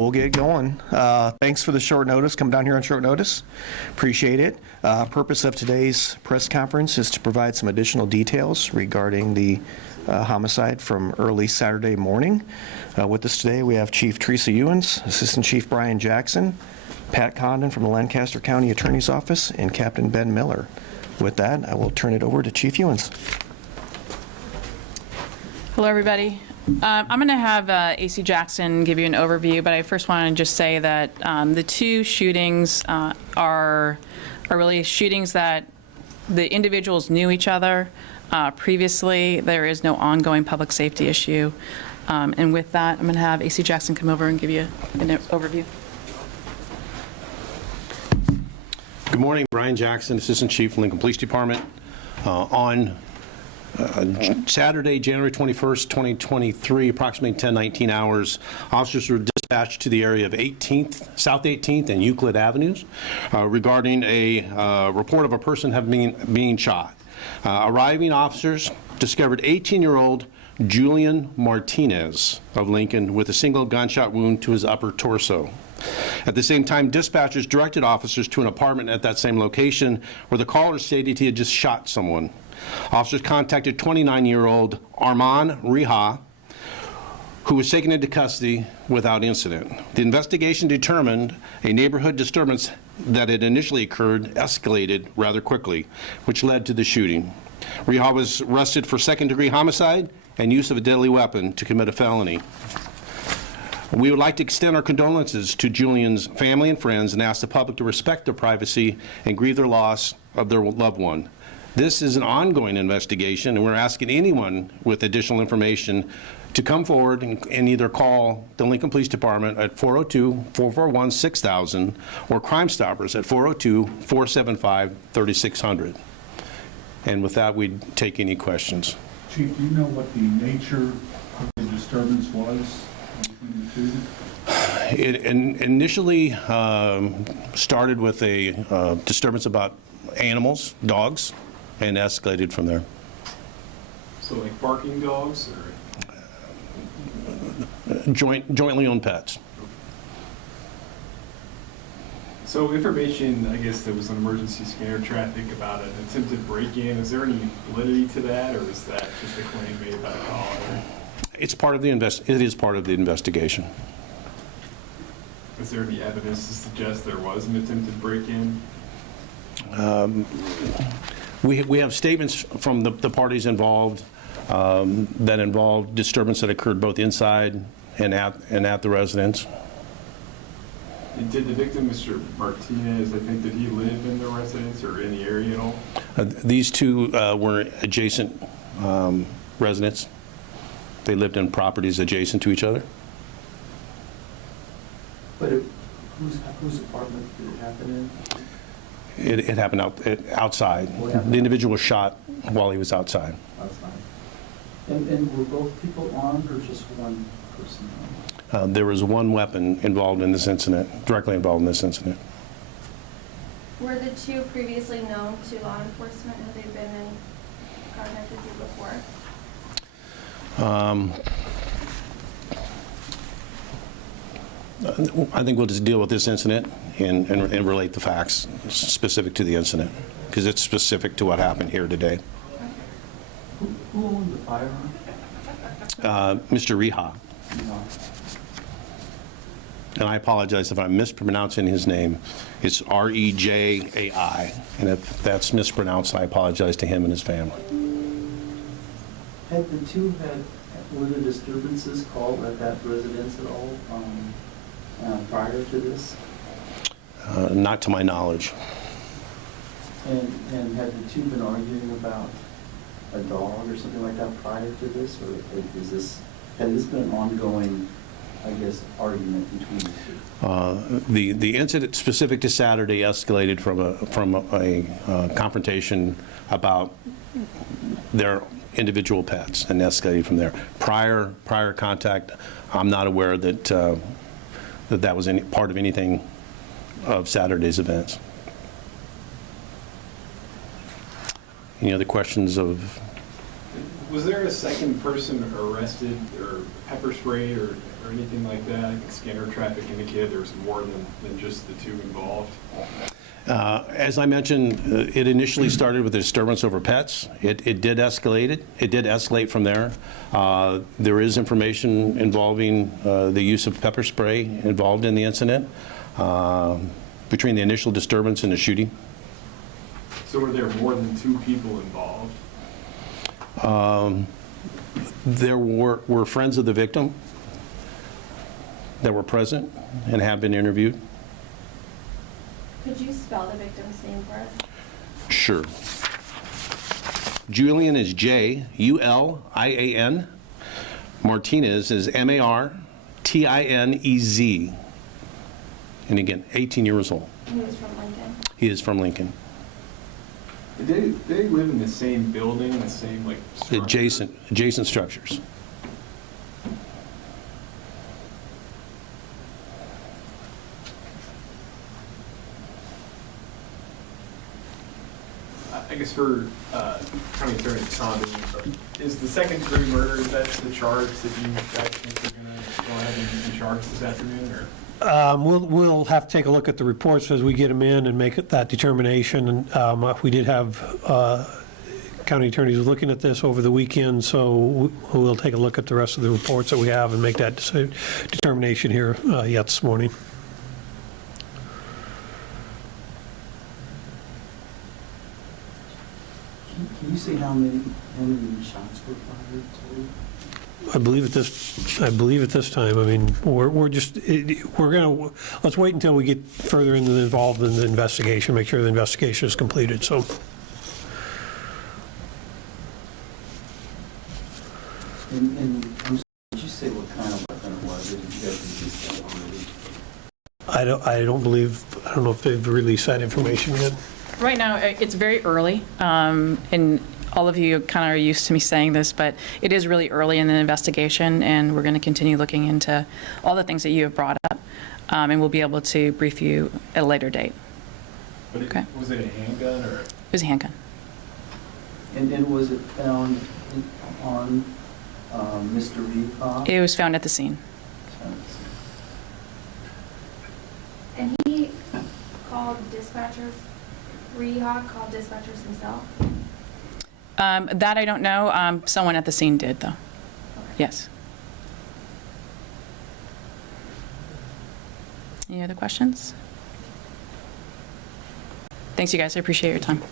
We'll get going. Thanks for the short notice. Come down here on short notice. Appreciate it. Purpose of today's press conference is to provide some additional details regarding the homicide from early Saturday morning. With us today, we have Chief Teresa Ewens, Assistant Chief Brian Jackson, Pat Condon from the Lancaster County Attorney's Office, and Captain Ben Miller. With that, I will turn it over to Chief Ewens. Hello, everybody. I'm going to have AC Jackson give you an overview, but I first want to just say that the two shootings are really shootings that the individuals knew each other previously. There is no ongoing public safety issue. And with that, I'm going to have AC Jackson come over and give you an overview. Good morning, Brian Jackson, Assistant Chief, Lincoln Police Department. On Saturday, January 21st, 2023, approximately 10:19 hours, officers were dispatched to the area of South 18th and Euclid Avenues regarding a report of a person being shot. Arriving officers discovered 18-year-old Julian Martinez of Lincoln with a single gunshot wound to his upper torso. At the same time, dispatchers directed officers to an apartment at that same location where the caller stated he had just shot someone. Officers contacted 29-year-old Arman Riha, who was taken into custody without incident. The investigation determined a neighborhood disturbance that had initially occurred escalated rather quickly, which led to the shooting. Riha was arrested for second-degree homicide and use of a deadly weapon to commit a felony. We would like to extend our condolences to Julian's family and friends and ask the public to respect their privacy and grieve their loss of their loved one. This is an ongoing investigation, and we're asking anyone with additional information to come forward and either call the Lincoln Police Department at 402-441-6000 or Crime Stoppers at 402-475-3600. And with that, we'd take any questions. Chief, do you know what the nature of the disturbance was between the two? It initially started with a disturbance about animals, dogs, and escalated from there. So like barking dogs or? Jointly owned pets. So information, I guess there was an emergency scanner traffic about an attempted break-in. Is there any validity to that, or is that just a claim made by the caller? It's part of the it is part of the investigation. Is there any evidence to suggest there was an attempted break-in? We have statements from the parties involved that involved disturbance that occurred both inside and at the residence. And did the victim, Mr. Martinez, I think, did he live in the residence or in the area at all? These two were adjacent residents. They lived in properties adjacent to each other. But whose apartment did it happen in? It happened outside. The individual was shot while he was outside. Outside. And were both people armed or just one person armed? There was one weapon involved in this incident, directly involved in this incident. Were the two previously known to law enforcement? Have they been in contact with you before? I think we'll just deal with this incident and relate the facts specific to the incident, because it's specific to what happened here today. Who owned the firearm? Mr. Riha. And I apologize if I'm mispronouncing his name. It's R-E-J-A-I. And if that's mispronounced, I apologize to him and his family. Had the two were there disturbances called at that residence at all prior to this? Not to my knowledge. And had the two been arguing about a dog or something like that prior to this? Or had this been an ongoing, I guess, argument between the two? The incident specific to Saturday escalated from a confrontation about their individual pets and escalated from there. Prior contact, I'm not aware that that was any part of anything of Saturday's events. Any other questions of? Was there a second person arrested or pepper sprayed or anything like that? I think scanner traffic indicated there was more than just the two involved. As I mentioned, it initially started with a disturbance over pets. It did escalate it. It did escalate from there. There is information involving the use of pepper spray involved in the incident between the initial disturbance and the shooting. So were there more than two people involved? There were friends of the victim that were present and have been interviewed. Could you spell the victim's name for us? Sure. Julian is Julian. Martinez is Martinez. And again, 18 years old. He was from Lincoln. He is from Lincoln. Did they live in the same building, the same like structure? Adjacent structures. I guess for County Attorney Saunders, is the second degree murder, is that the charge that you guys think are going to go ahead and charge this afternoon, or? We'll have to take a look at the reports as we get them in and make that determination. And we did have county attorneys looking at this over the weekend, so we'll take a look at the rest of the reports that we have and make that determination here yet this morning. Can you say how many shots were fired total? I believe at this time, I mean, let's wait until we get further involved in the investigation, make sure the investigation is completed, so. And I'm sorry, did you say what kind of weapon it was? Or did you guys release that already? I don't know if they've released that information yet. Right now, it's very early, and all of you kind of are used to me saying this, but it is really early in the investigation, and we're going to continue looking into all the things that you have brought up, and we'll be able to brief you at a later date. But Okay. Was it a handgun or? It was a handgun. And was it found on Mr. Rehoff? It was found at the scene. And he called dispatchers, Rehawk called dispatchers himself? That I don't know. Someone at the scene did, though. Okay. Yes. Any other questions? Thanks, you guys. I appreciate your time.